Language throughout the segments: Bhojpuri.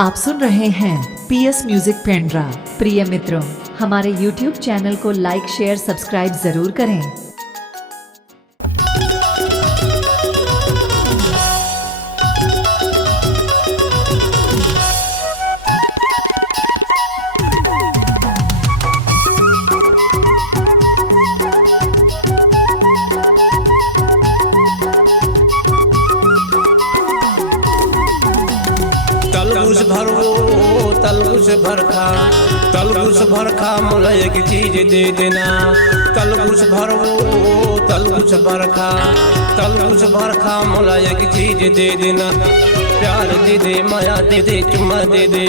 आप सुन रहे हैं पीएस म्यूजिक पेंड्रा। प्रिय मित्रों, हमारे YouTube चैनल को लाइक शेयर सब्सक्राइब जरूर करें। तलगुस भरखा तलगुस भरखा मोला एक चीज दे देना। तलगुस भरखा मोला एक चीज दे देना। प्यार दे दे, माया दे दे, चुम्मा दे दे।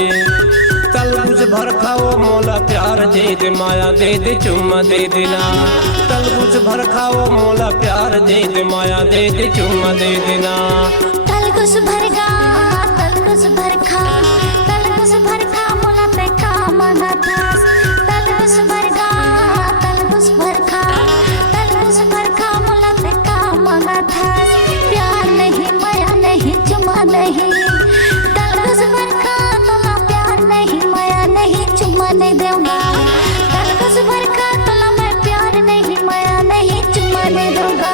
तलगुस भरखा वो मोला प्यार दे दे, माया दे दे, चुम्मा दे देना। तलगुस भरखा वो मोला प्यार दे दे, माया दे दे, चुम्मा दे देना। तलगुस भरखा मोला पे का मंगता। तलगुस भरखा मोला पे का मंगता। प्यार नहीं, माया नहीं, चुम्मा नहीं। तलगुस भरखा तोला प्यार नहीं, माया नहीं, चुम्मा नहीं दूंगा। तलगुस भरखा तोला मैं प्यार नहीं, माया नहीं, चुम्मा नहीं दूंगा।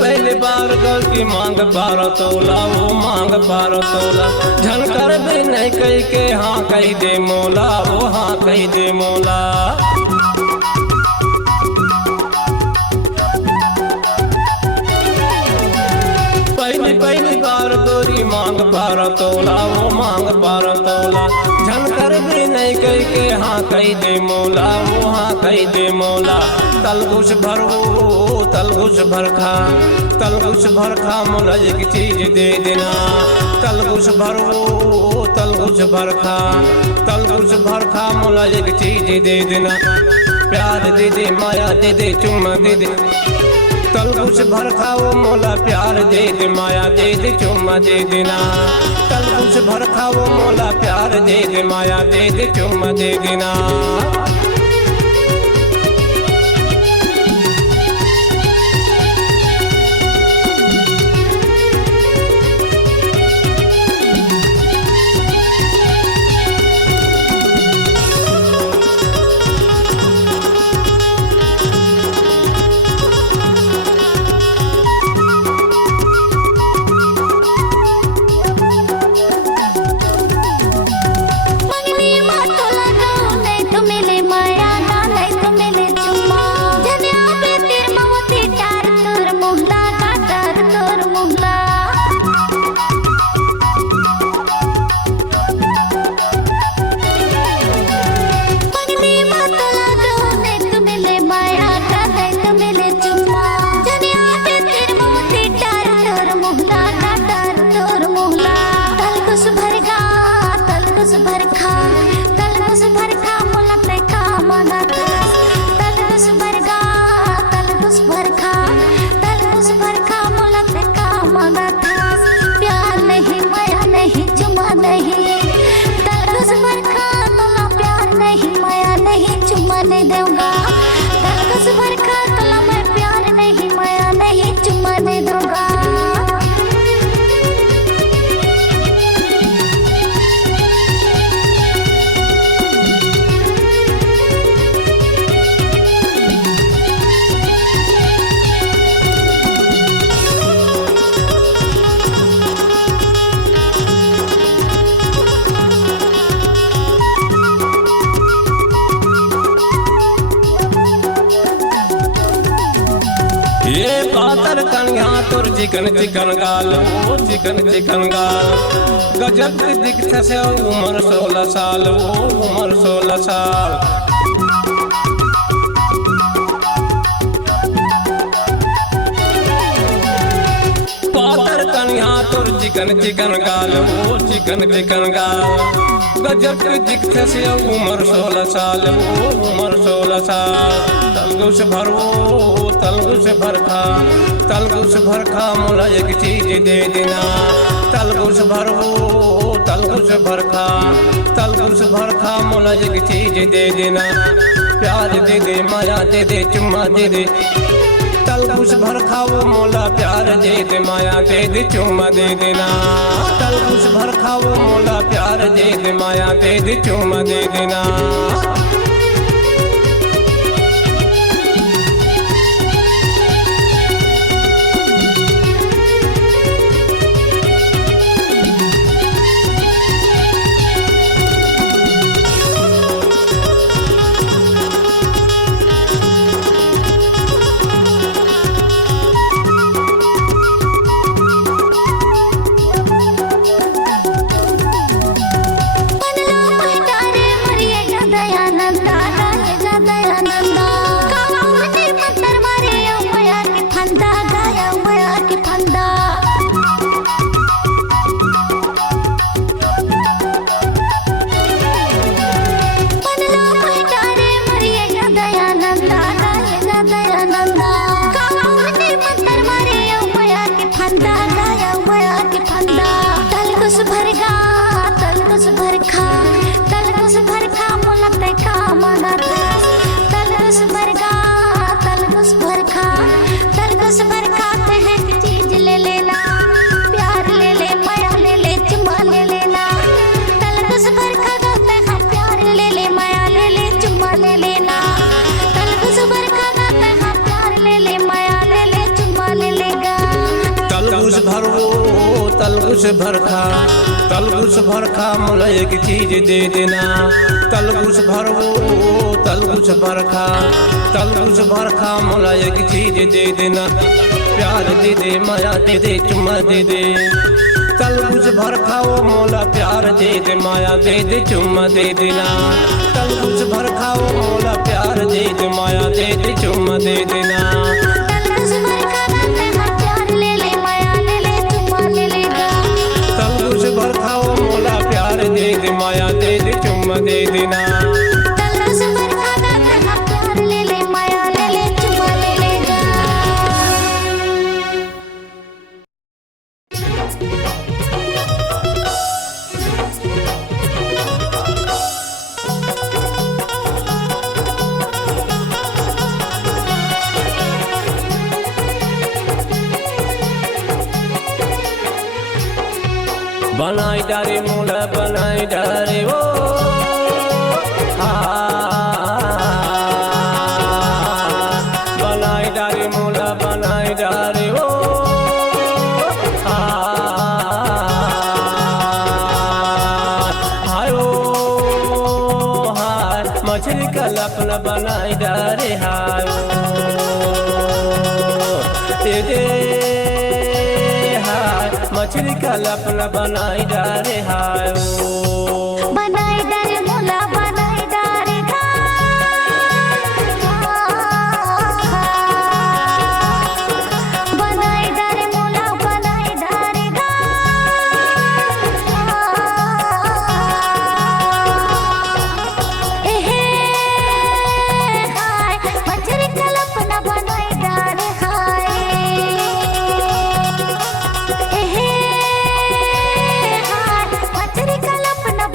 पहली बार गल की मांग 12 तोला, वो मांग 12 तोला। झनकर भी नहीं कही के हाँ कही दे मोला, वो हाँ कही दे मोला। पहली बार गोरी मांग 12 तोला, वो मांग 12 तोला। झनकर भी नहीं कही के हाँ कही दे मोला, वो हाँ कही दे मोला। तलगुस भरखा मोला एक चीज दे देना। तलगुस भरखा मोला एक चीज दे देना। प्यार दे दे, माया दे दे, चुम्मा दे दे। तलगुस भरखा वो मोला प्यार दे दे, माया दे दे, चुम्मा दे देना। तलगुस भरखा वो मोला प्यार दे दे, माया दे दे, चुम्मा दे देना। ये पातर कन्या तोर चिकन गाल, वो चिकन गाल। गजब की दिखत से उम्र 16 साल, वो उम्र 16 साल। पातर कन्या तोर चिकन चिकन गाल वो चिकन चिकन गाल गजब के दिखते से उम्र 16 साल वो उम्र 16 साल तलगुस भर वो तलगुस भर खा तलगुस भर खा मोला एक चीज दे देना तलगुस भर वो तलगुस भर खा तलगुस भर खा मोला एक चीज दे देना प्यार दे दे माया दे दे चुम्मा दे दे तलगुस भर खाओ मोला प्यार दे दे माया दे दे चुम्मा दे देना तलगुस भर खाओ मोला प्यार दे दे माया दे दे चुम्मा दे देना तलगुस भर खा तलगुस भर खा मोला एक चीज दे देना तलगुस भर वो तलगुस भर खा तलगुस भर खा मोला एक चीज दे देना प्यार दे दे माया दे दे चुम्मा दे दे तलगुस भर खाओ मोला प्यार दे दे माया दे दे चुम्मा दे देना तलगुस भर खाओ मोला प्यार दे दे माया दे दे चुम्मा दे देना तलगुस भर खाओ मोला प्यार दे दे माया दे दे चुम्मा दे देना तलगुस भर खाना तेरा प्यार ले ले माया ले ले चुम्मा ले लेगा बनाई डारे मोला बनाई डारे ओ बनाई डारे मोला बनाई डारे ओ हाय ओ हाय मछली का लपना बनाई डारे हाय दे मछली का लपना बनाई डारे हाय बनाई डारे मोला बनाई डारे बनाई डारे मोला बनाई डारे एहे हाय मछली का लपना बनाई डारे हाय मछली का लपना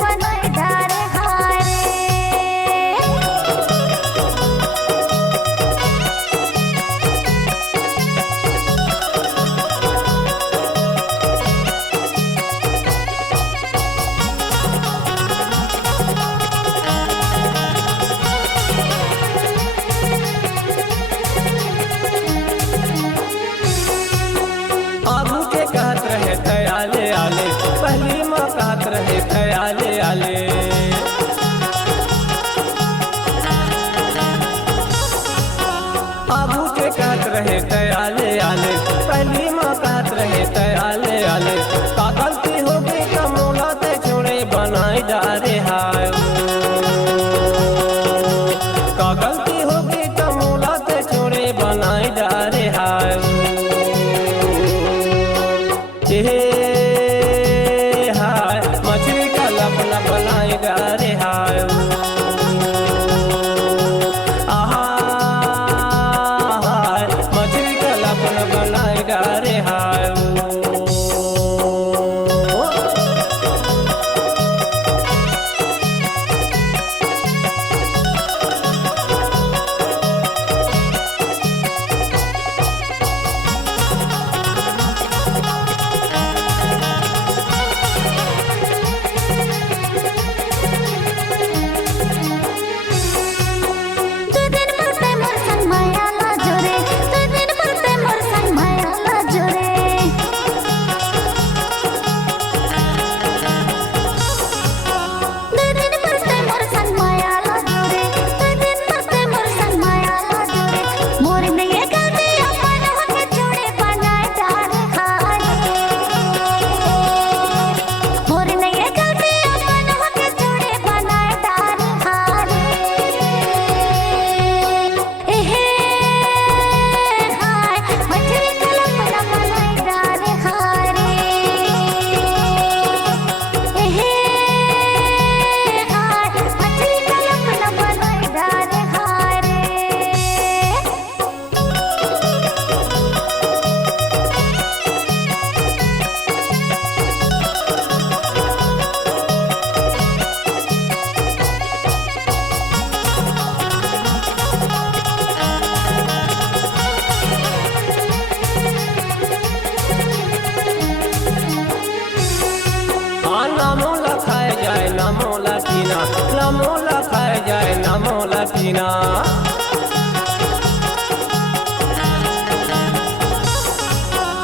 जीना।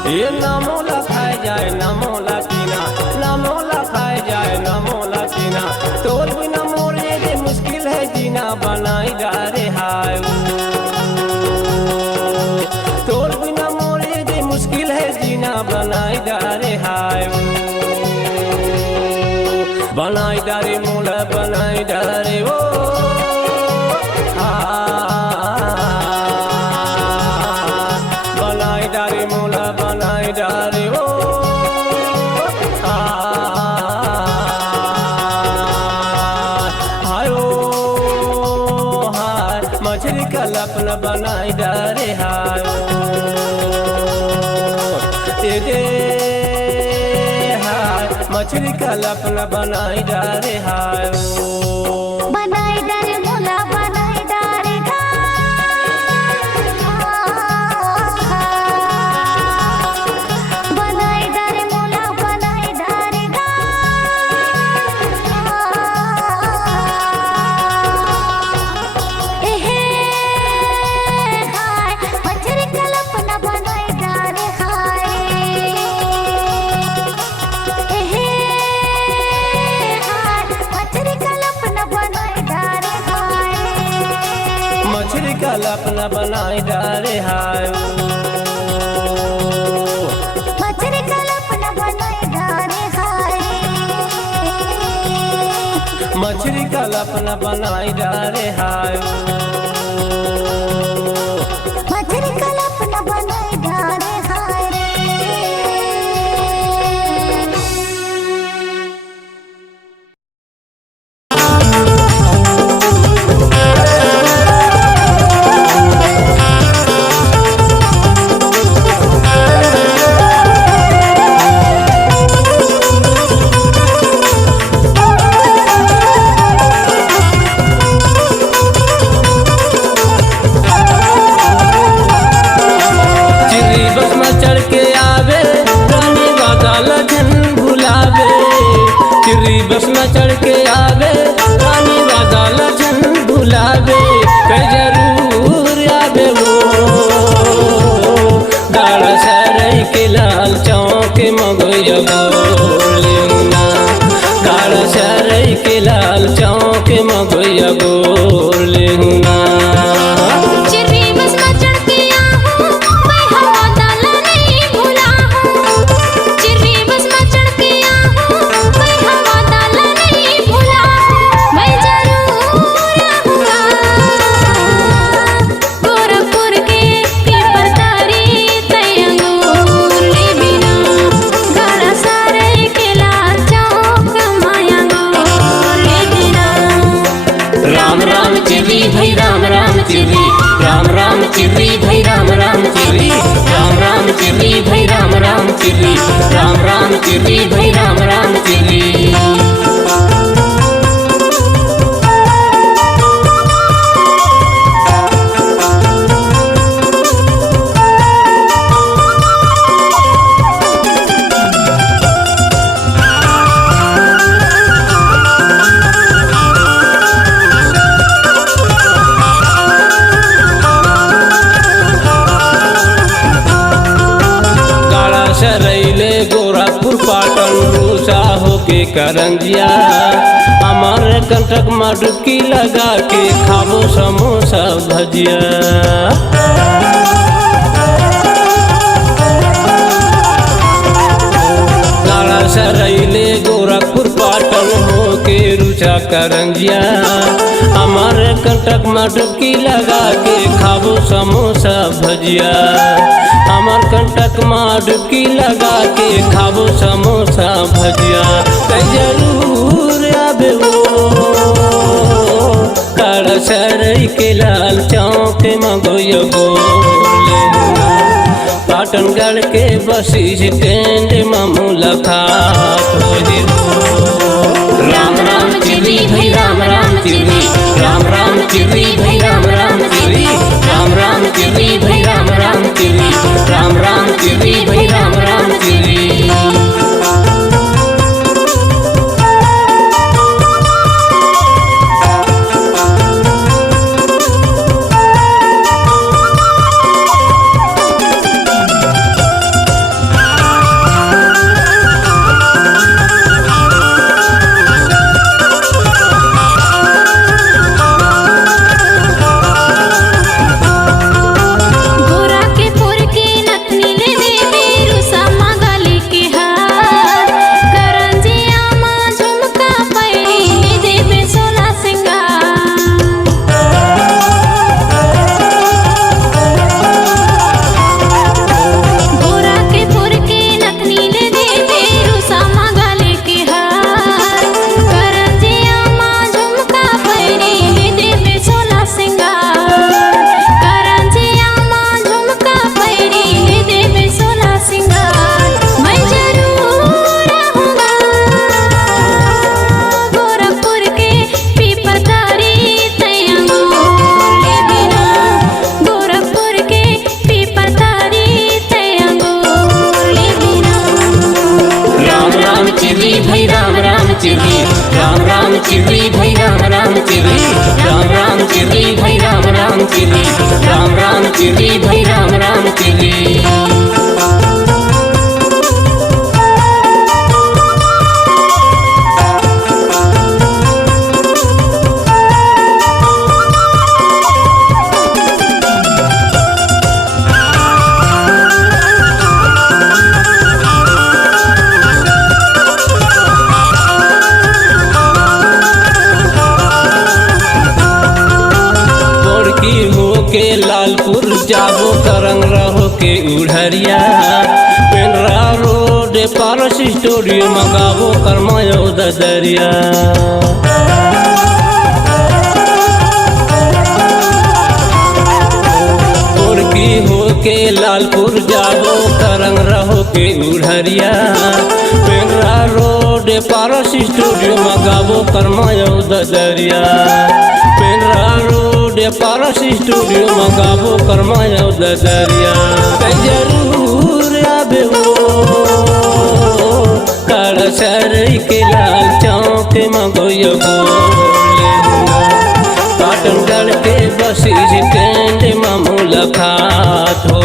ये नामो लखाए जाए नामो लकीना, नामो लखाए जाए नामो लकीना। तोर बिना मोर ये मुश्किल है जीना, बनाई डारे हाय। तोर बिना मोर ये मुश्किल है जीना, बनाई डारे हाय। बनाई डारे मोला बनाई डारे वो बनाई डारे मोला बनाई डारे वो हायो हाय मछली का लपना बनाई डारे हायो दे मछली का लपना बनाई डारे हाय। बनाई डारे मोला बनाई डारे बनाई डारे मोला बनाई डारे एहे हाय मछली का लपना बनाई डारे हाय। एहे मछली का लपना बनाई डारे हाय। मछली का लपना बनाई डारे हाय। मछली का लपना बनाई डारे हाय। मछली का लपना बनाई डारे हाय। मछली का लपना बनाई डारे हाय। चिर्री बस में चढ़ के आवे रानी वादा लगन भुलावे। चिर्री बस में चढ़ के आवे रानी वादा लगन भुलावे। कई जरूर आवे वो गाड़ा सराय के लाल चौक मगोया बोलेना। गाड़ा सराय के लाल चौक मगोया बोलेना। चिर्री बस में चढ़ के आहूं मैं हवा डाला नहीं भूला हूँ। चिर्री बस में चढ़ के आहूं मैं हवा डाला नहीं भूला हूँ। मैं जरूर आऊँगा गोरखपुर के परतारी तय अंगूर ले बिना। गाड़ा सराय के लाल चौक माया अंगूर ले बिना। राम राम चिर्री भाई राम राम चिर्री, राम राम चिर्री भाई राम राम चिर्री। राम राम चिर्री भाई राम राम चिर्री, राम राम चिर्री भाई राम राम चिर्री। गाड़ा सरैले गोरखपुर पाटन रूसा होके करंजिया। हमार कंटक में डुबकी लगा के खाबो समोसा भजिया। गाड़ा सरैले गोरखपुर पाटन होके रूसा करंजिया। हमार कंटक में डुबकी लगा के खाबो समोसा भजिया। हमार कंटक में डुबकी लगा के खाबो समोसा भजिया। कई जरूर आवे वो गाड़ा सराय के लाल चौक मगोया बोलेना। पाटनगढ़ के बस स्टैंड में मुलाकात हो राम राम चिर्री भाई राम राम चिर्री, राम राम चिर्री भाई राम राम चिर्री। राम राम चिर्री भाई राम राम चिर्री, राम राम चिर्री भाई राम राम चिर्री। के लालपुर जाबो करंग रहो के उड़हरिया पेंड्रा रोड पारस स्टूडियो मंगाबो करमायो दरिया की हो के लालपुर जाबो करंग रहो के उड़हरिया पेंड्रा रोड पारस स्टूडियो मंगाबो करमायो दरिया पेंड्रा रोड पारस स्टूडियो मंगाबो करमायो दरिया जरूर आबे काड़सर के लाल चौक मंगोयो काटनगढ़ के बस स्टैंड मामूल खात हो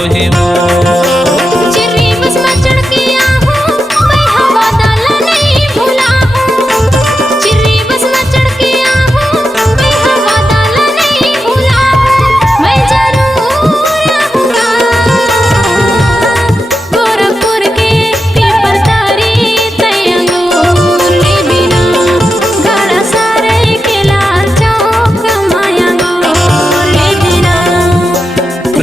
चिर्री बस में चढ़ के आहूं मैं हवा डाला नहीं भूला हूँ चिर्री बस में चढ़ के आहूं मैं हवा डाला नहीं भूला हूँ मैं जरूर आऊंगा गोरखपुर के पीपल तारी तय अंगूर ले बिना घड़ा सारे के लाल चौक माया अंगूर ले बिना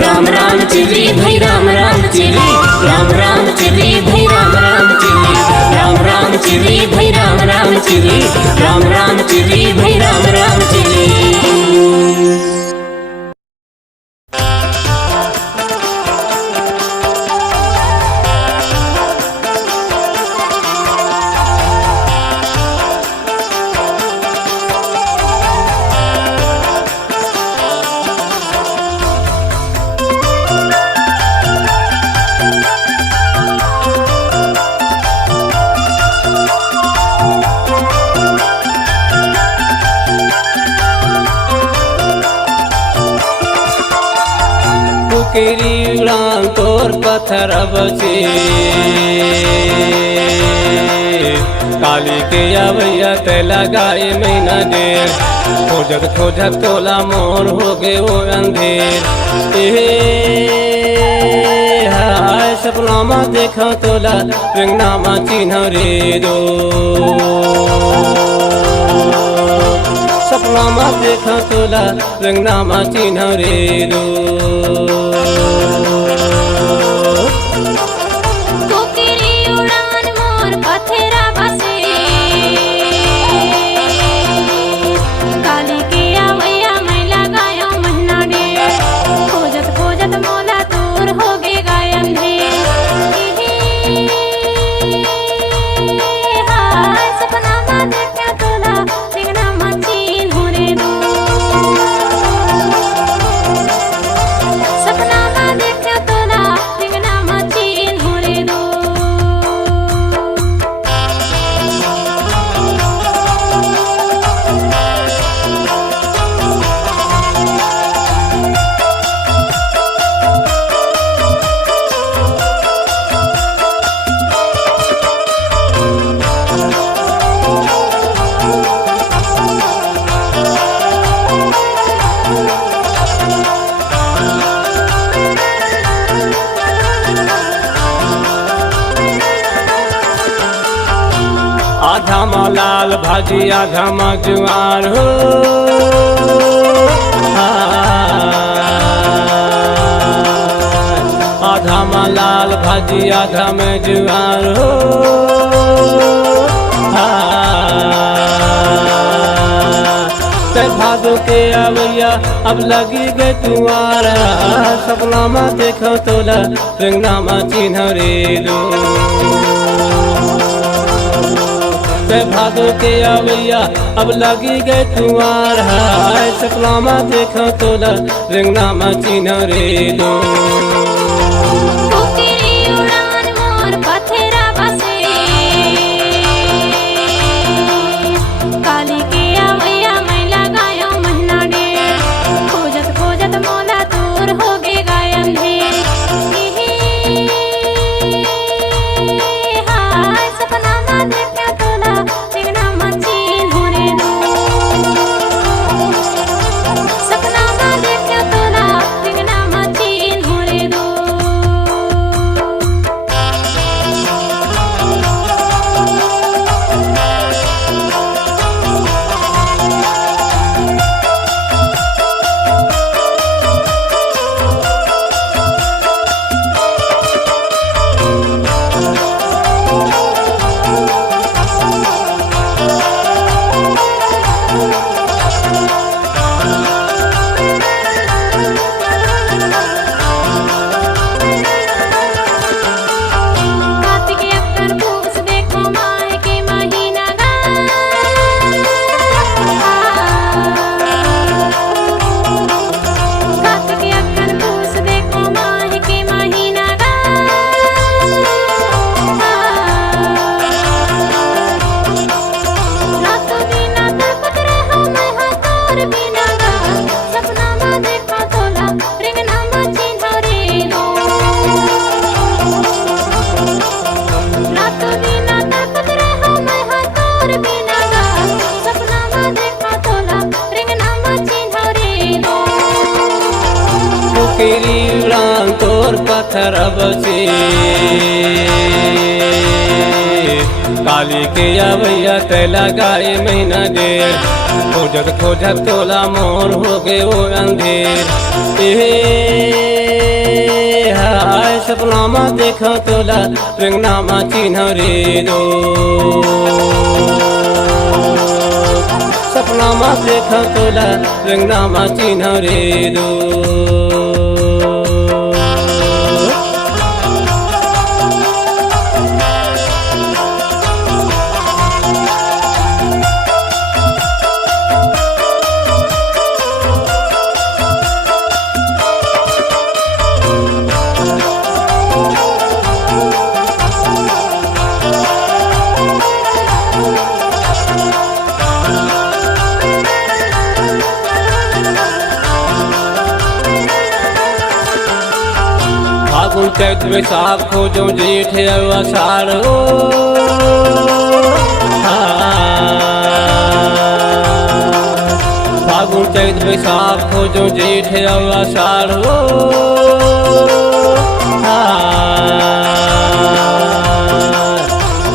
राम राम चिर्री भाई राम राम चिर्री राम राम चिर्री भाई राम राम चिर्री राम राम चिर्री भाई राम राम चिर्री राम राम चिर्री भाई राम राम चिर्री केरी उड़ान तोर पत्थर बचे काली के अवैया ते लगाए महीना देर खोजत खोजत तोला मोर हो गए वो अंधेर हाय सपना मा देखा तोला रंगना मा चिन्ह रे दो सपना मा देखा तोला रंगना मा चिन्ह रे दो कोकिरी उड़ान मोर पथेरा बसे काली के अवैया मैं लगायो मन्ना डे खोजत खोजत मोला दूर हो गे गायन रे हाय सपना मा देखा तोला रंगना मा चिन्ह रे दो सपना मा देखा तोला रंगना मा चिन्ह रे दो आधा मा लाल भाजी आधा मा जुआर हो आधा मा लाल भाजी आधा में जुआर हो भादो के अवैया अब लगी गए तुम्हारा सपना मा देखो तोला रंगना मा चिन्ह रे दो भादो के अवैया अब लगी गए तुम्हारा सपना मा देखो तोला रंगना मा चिन्ह रे दो कोकिरी उड़ान मोर पथेरा बसे काली के अवैया मैं लगायो मन्ना डे खोजत खोजत मोला दूर हो गे गायन रे हाय सपना मा देखा तोला रंगना मा चिन्ह रे दो सपना मा देखा तोला रंगना मा चिन्ह रे दो फुकेरी उड़ान तोर पत्थर बसे काली के अवैया ते लगाए महीना देर खोजत खोजत तोला मोर हो गए वो अंधेर हाय सपना में देखो तोला रंगनामा चिन्ह रे दो सपना में देखो तोला रंगनामा चिन्ह रे दो फागुन चैत बैसाख खोजो जेठ आषाढ़ ओ फागुन चैत बैसाख खोजो जेठ आषाढ़ ओ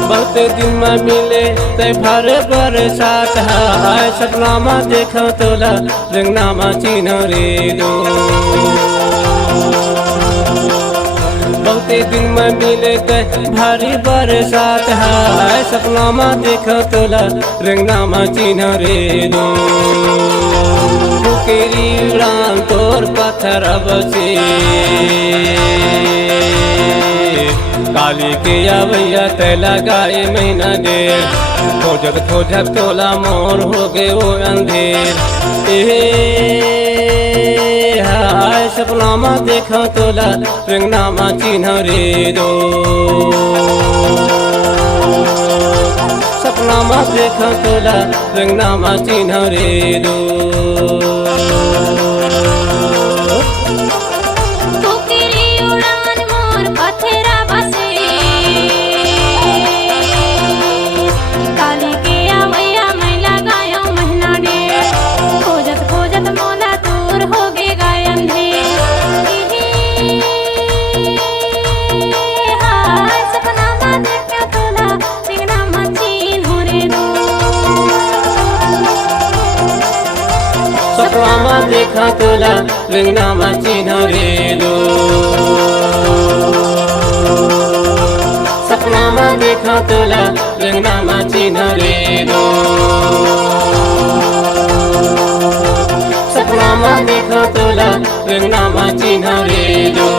बहुते दिन में मिले ते भर बरसात है सपना में देखो तोला रंगनामा चिन्ह रे दो बहुते दिन में मिले ते भारी बरसात है सपना में देखो तोला रंगनामा चिन्ह रे दो फुकेरी उड़ान तोर पत्थर बसे काली के अवैया ते लगाए महीना देर खोजत खोजत तोला मोर हो गए वो अंधेर हाय सपना में देखो तोला रंगनामा चिन्ह रे दो सपना में देखो तोला रंगनामा चिन्ह रे दो सपना में देखा तोला रंगनामा चिन्ह रे दो सपना में देखा तोला रंगनामा चिन्ह रे दो सपना में देखा तोला रंगनामा चिन्ह रे दो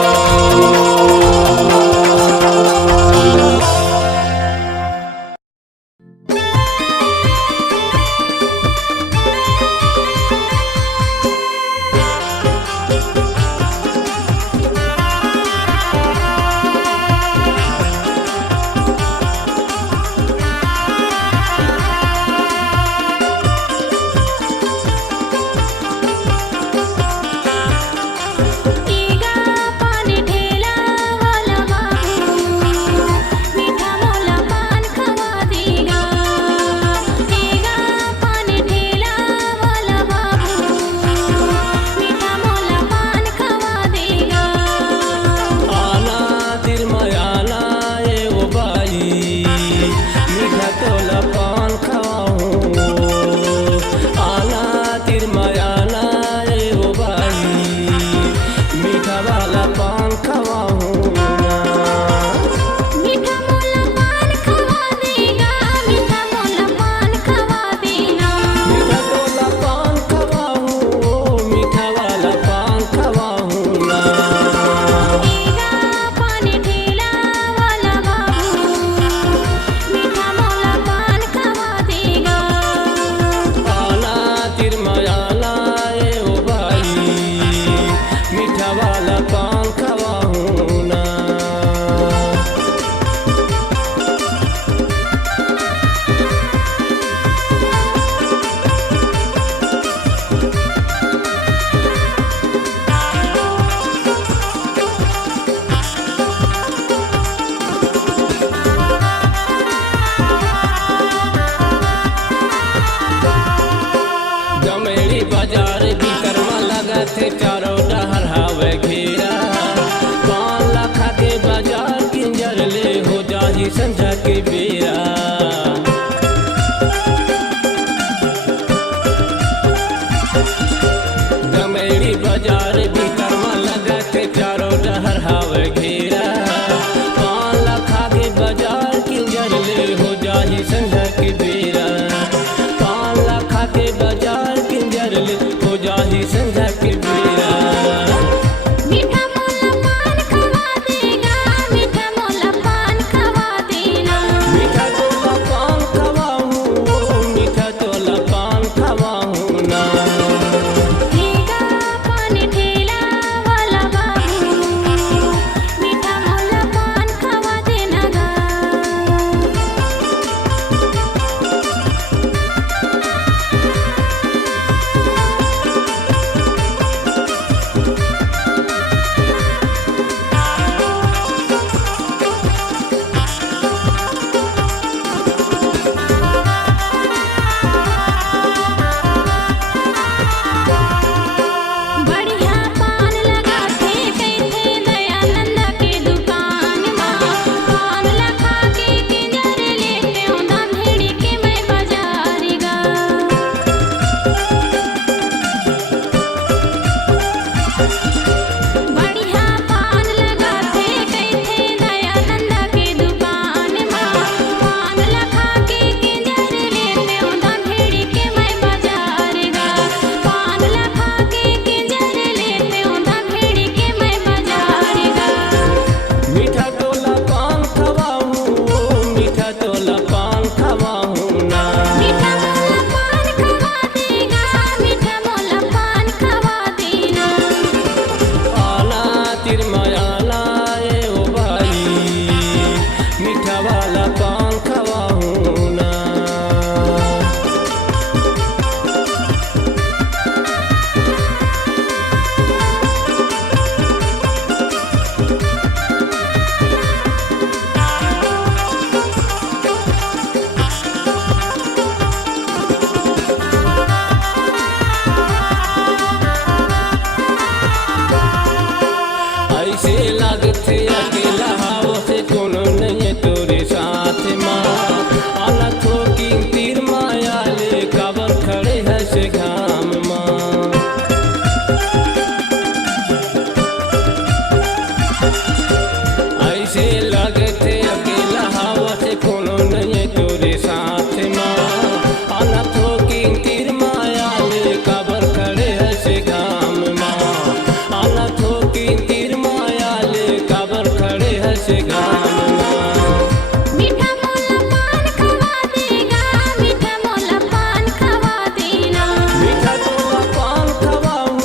बाजार भीतर वाला लगत चारों डहर हावे घेरा। 5 लाख के बाजार किंजर ले हो जाही संझा के बेरा। गमेड़ी बाजार भीतर में लगत चारों डहर हावे घेरा। 5 लाख के बाजार किंजर ले हो जाही संझा के बेरा। 5 लाख के बाजार किंजर ले हो जाही संझा के बेरा। मीठा मोला पान खवा देगा, मीठा मोला पान खवा देना। मीठा तोला पान खवाऊं, मीठा तोला पान खवाऊं ना। ठेगा पान ठेला वाला बाबू, मीठा मोला पान खवा देना गा। बढ़िया पान लगाथे कैथे दयानंद के दुकान माँ। 5 लाख के किंजर लेते औंधा भेड़ी के मैं बाजार गा। बढ़िया पान लगाथे कैथे दयानंद के दुकान माँ। 5 लाख के किंजर लेते औंधा भेड़ी के मैं बाजार गा। 5 लाख के किंजर लेते औंधा भेड़ी के मैं बाजार गा। मीठा तोला पान खवाऊं, मीठा तोला पान खवाऊं ना। मीठा मोला पान खवा देगा, मीठा मोला पान खवा देना। आला तिरमायाला ए ओ भाई, मीठा वाला पान खवाऊं ना। ऐसे लागते अकेला हाव से कोनो नहीं तोरे साथ माँ। आला थोकी तीर माया ले काबर खड़े है से घाम माँ। ऐसे लगते अकेला हवा से कोनो नहीं तोरे साथ माँ। आना थोकी तीर माया ले काबर खड़े है से घाम माँ। आना थोकी तीर माया ले काबर खड़े है से घाम माँ। मीठा मोला पान खवा देगा, मीठा मोला पान खवा देना। मीठा तोला पान खवाऊं,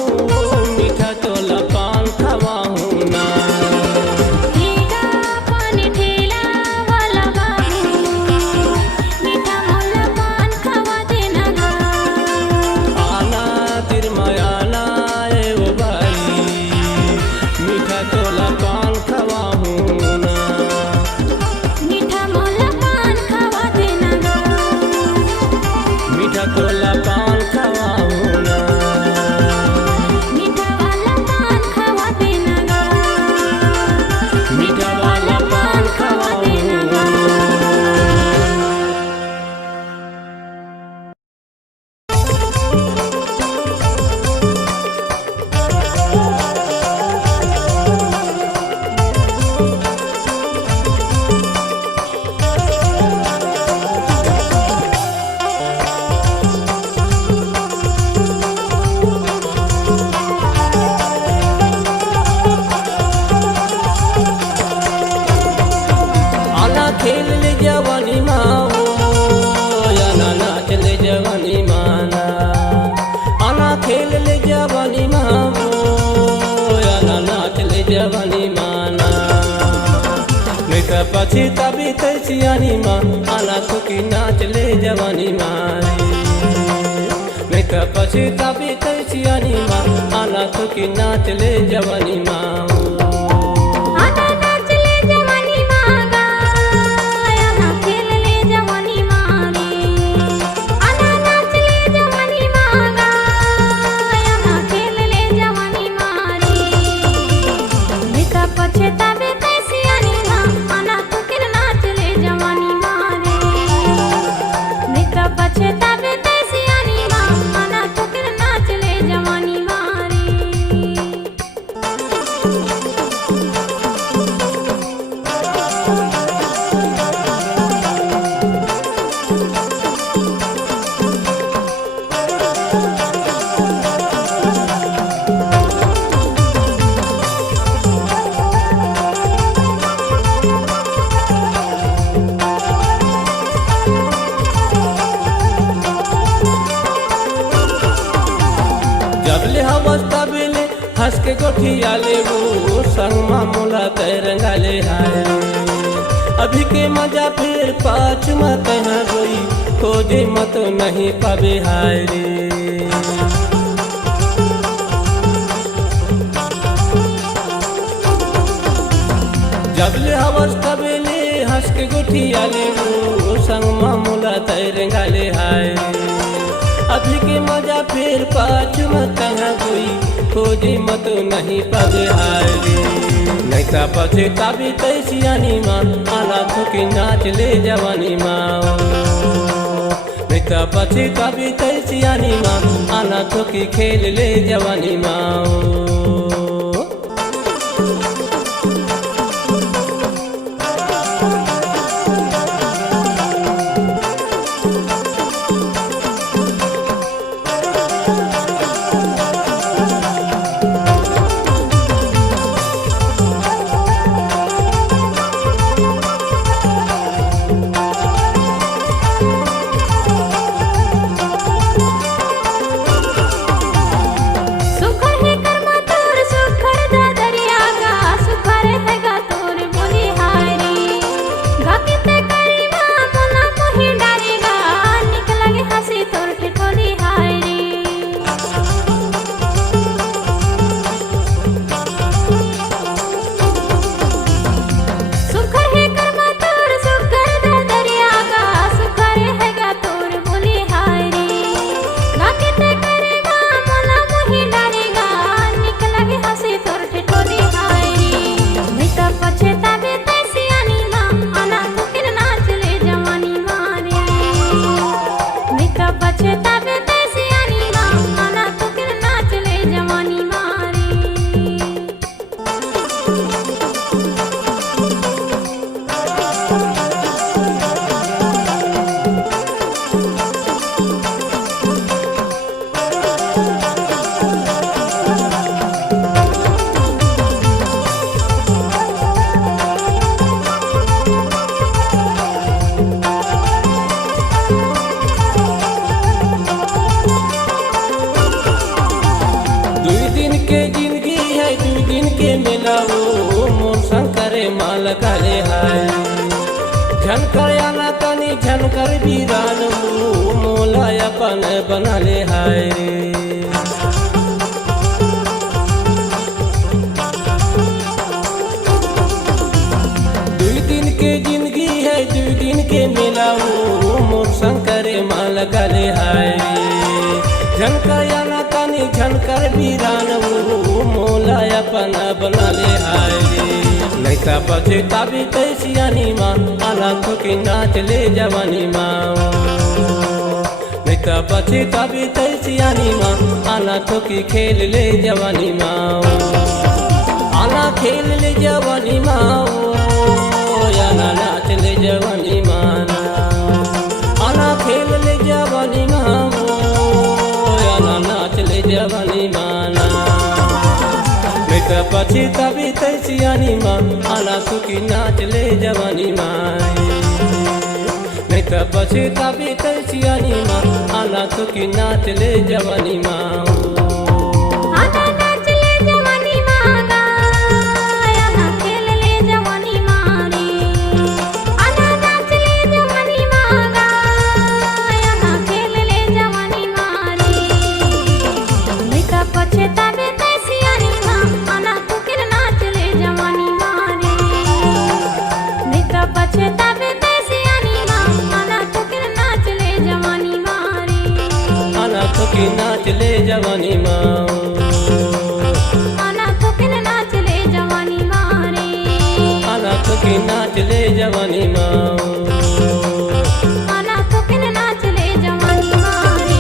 मीठा तोला पान खवाऊं ना। ठेगा पान ठेला वाला बाबू, मीठा मोला पान खवा देना गा। आना तिरमायाला ए ओ भाई, मीठा तोला पान खवाऊं ना। मीठा मोला पान खवा देना गा। मीठा तोला पान खवाऊं ना। मीठा वाला पान खवा देना गा। मीठा वाला पान खवाऊं ना। आना खेल ले जवानी माओ, आना नाच ले जवानी माना। आना खेल ले जवानी माओ, आना नाच ले जवानी माना। नहीं तो पछताबी तैसियानी माँ, आना थोकी नाच ले जवानी मारी। नहीं तो पछताबी तैसियानी माँ, आना थोकी नाच ले जवानी माँ। आना नाच ले जवानी मांगा, आना खेल ले जवानी मारी। आना नाच ले जवानी मांगा, आना खेल ले जवानी मारे। जबले हवस तबले हंस के गोठिया ले वो संग मामूला रंगाले हाय। अभी के मजा फिर पाँच मत है कोई खोजे मत नहीं पावे हाय रे। जबले हवस तबले हंस के गोठिया ले वो संग मामूला रंगाले हाय। अभी के मजा फिर पाँच मत है कोई खोजे मत नहीं पावे हाय रे। नहीं ता पछे ताबी तैसियानी माँ आला थोकी नाच ले जवानी माँ। नहीं ता पछे ताबी तैसियानी माँ आला थोकी खेल ले जवानी माँ। मोर शंकरे माल काले हाय। झनकर आना तनी झनकर बीरान मोला अपन बना ले हाय। दुई दिन के जिंदगी है दुई दिन के मेला मोर शंकरे माल काले हाय। झनकर आना तनी झनकर बीरान मोला अपन बना ले हाय। नहीं ता पछे ताबी तैसियानी माँ आला थोकी नाच ले जवानी माँ। नहीं ता पछे ताबी तैसियानी माँ आला थोकी खेल ले जवानी माँ। आला खेल ले जवानी माँ आला नाच ले जवानी माँ। आला खेल ले जवानी माँ आला नाच ले जवानी माँ। नहीं ता पछे ताबी तैसियानी माँ आला थोकी नाच ले जवानी माँ। नहीं ता पछे ताबी तैसियानी माँ आला थोकी नाच ले जवानी माँ। थोकी नाच ले जवानी माँ। आना थोकी नाच ले जवानी मारे। आना थोकी नाच ले जवानी माँ। आना थोकी नाच ले जवानी मारे।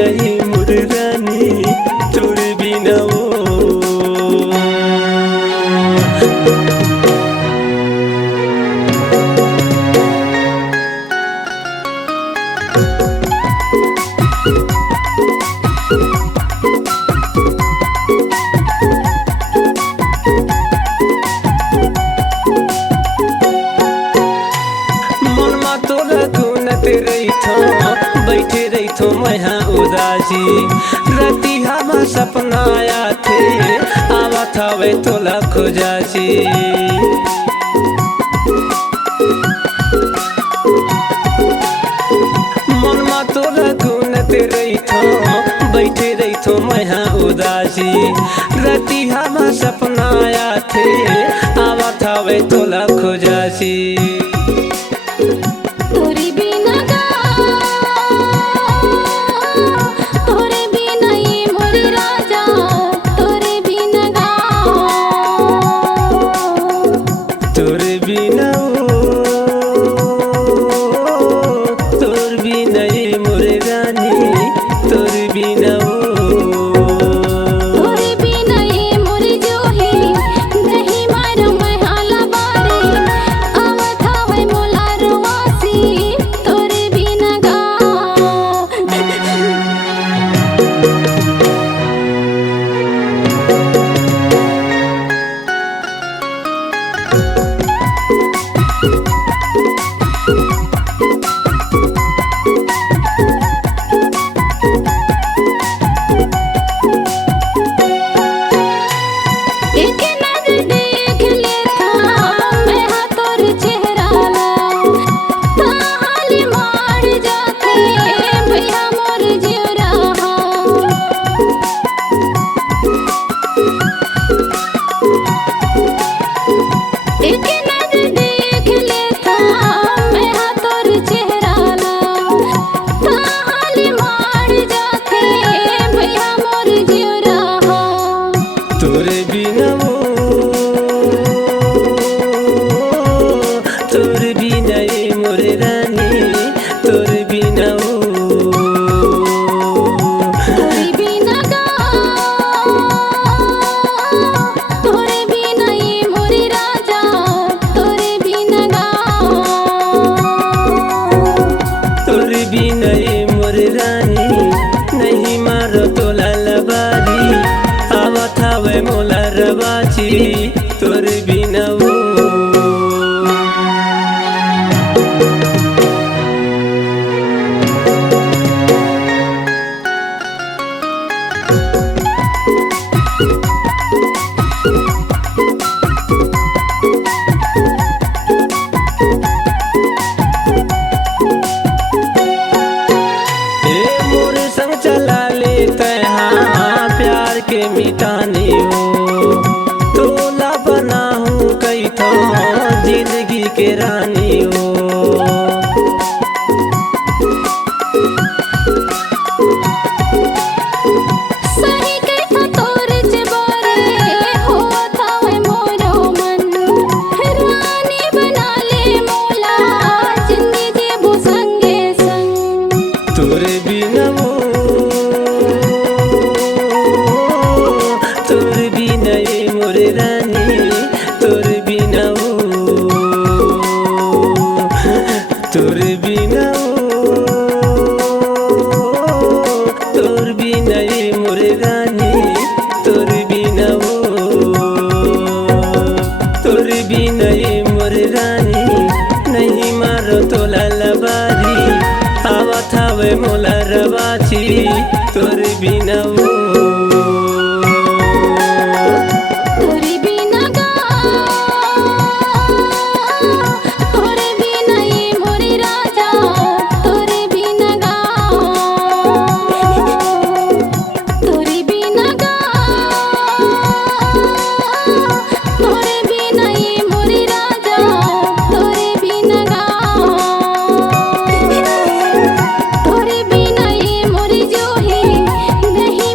नहीं मोर रानी तोरे बिना ओ बैठे रही थो मैं उदासी राती हम सपना आया थे आवा था वे तोला खोजासी मन मा तोला घूमते रही थो बैठे रही थो मैं उदासी राती हम सपना आया थे आवा था वे तोला खोजासी तोरे बिना वो मोरे संग चला लेते हाँ प्यार के मिटाने हो तोला बना हूँ कई तो जिंदगी के रानी हो सही कहता तोरे जबारे हुआ था वे मोरो मन रानी बना ले मोला जिंदगी वो संगे संग तोरे बिना वो तोरे बिना ये मोरे रानी तोरे बिना वो तोरे बिना वो तोरे बिना ये मोरे रानी तोरे बिना वो तोरे बिना ये मोरे रानी नहीं मारो तोला लबारी आवा था वे मोला रवाची तोरे बिना वो तोरे बिना ये मोरी जो है नहीं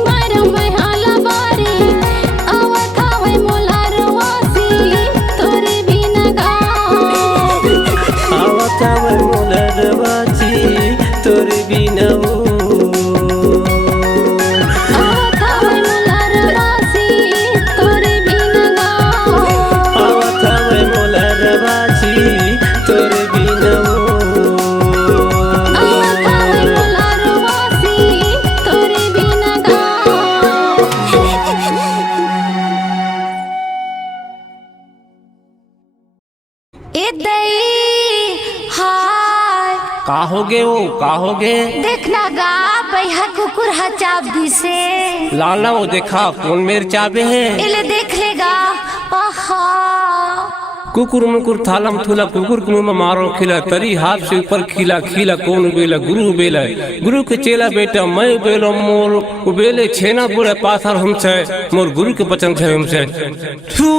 होगे वो का होगे? देखना गा बैहा कुकुर हा चाप दिसे। लाला वो देखा कौन मेरे चाबे है? इले देख लेगा। आहा कुकुर मुकुर थालम थूला कुकुर के मुंह में मारो खिला तरी हाथ से ऊपर खिला खिला कौन बेला गुरु बेला गुरु के चेला बेटा मैं बेलो मोर बेले छेना बुरे पाथर हमसे मोर गुरु के वचन थे हमसे थू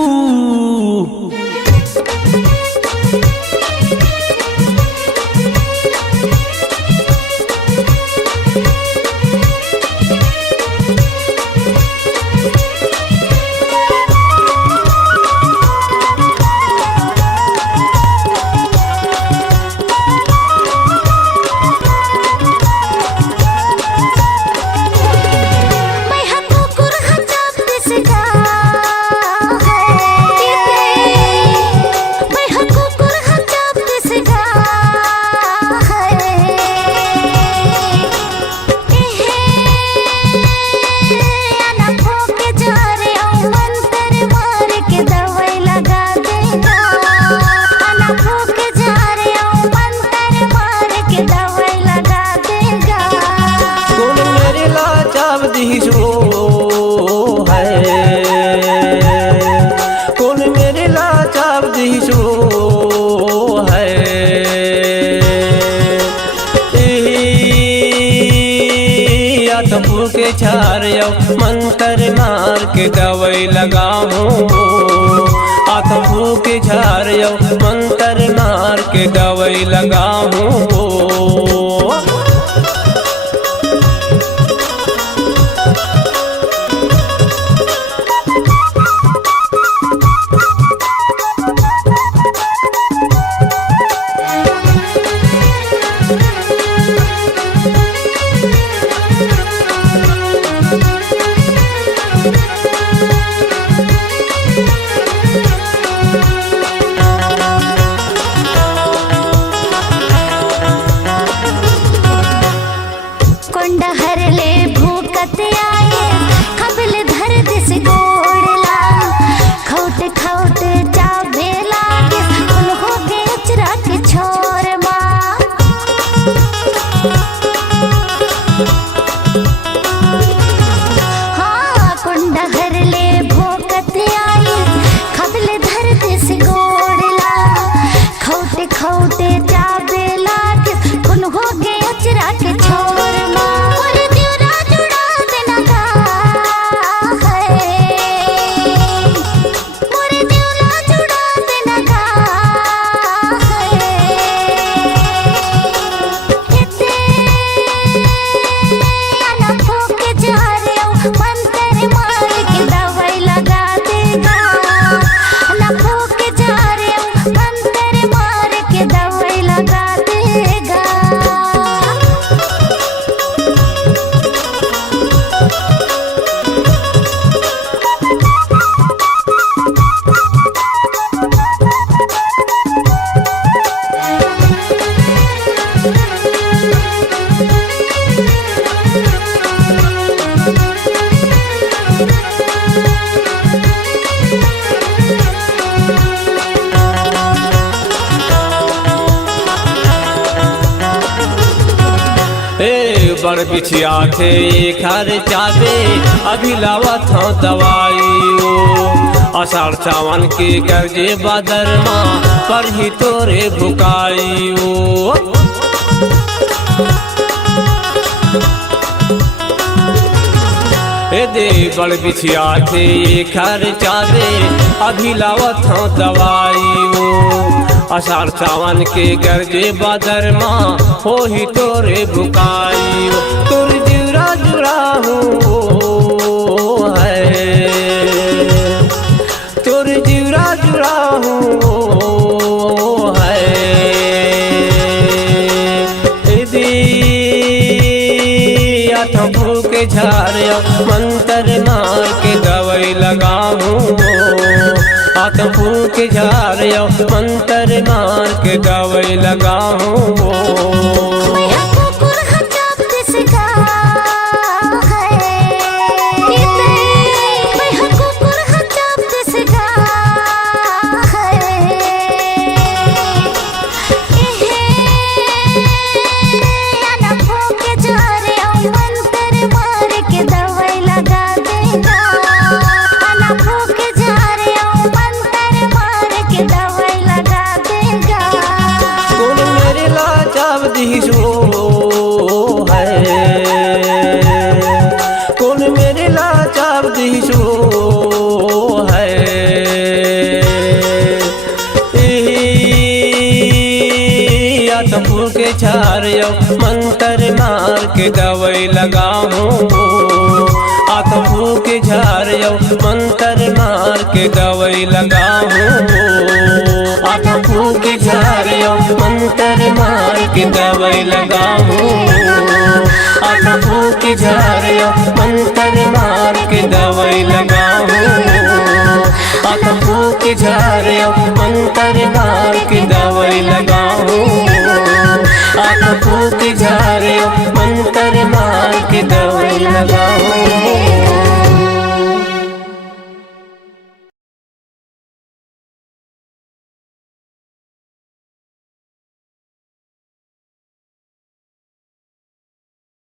के छारियो मंत्र मार के दवाई लगाऊं आत्मू के छारियो मंत्र मार के दवाई लगाऊं बड़ बिछिया थे घर चाबे अभी लावा था दवाई आषाढ़ सावन के गर्जे बादर माँ पर ही तोरे भुकाई दे बड़ बिछिया थे घर चाबे अभी लावा था दवाई आषाढ़ सावन के गर्जे बादर माँ हो ही तोरे भुकाई तोर जुरा जुरा हूँ है तोर जुरा जुरा हूँ है भूख झारिया मंत्र मार के दवाई लगाऊं आत्मू के झारिया मंत्र मार के दवाई लगाऊं दवाई लगाऊं आत फूक झार यो मंत्र मार के दवाई लगाऊं आत फूक झार यो मंत्र मार के दवाई लगाऊं आत फूक झार यो मंत्र मार के दवाई लगाऊं आत फूक झार यो मंत्र मार के दवाई लगाऊं आत फूक झार यो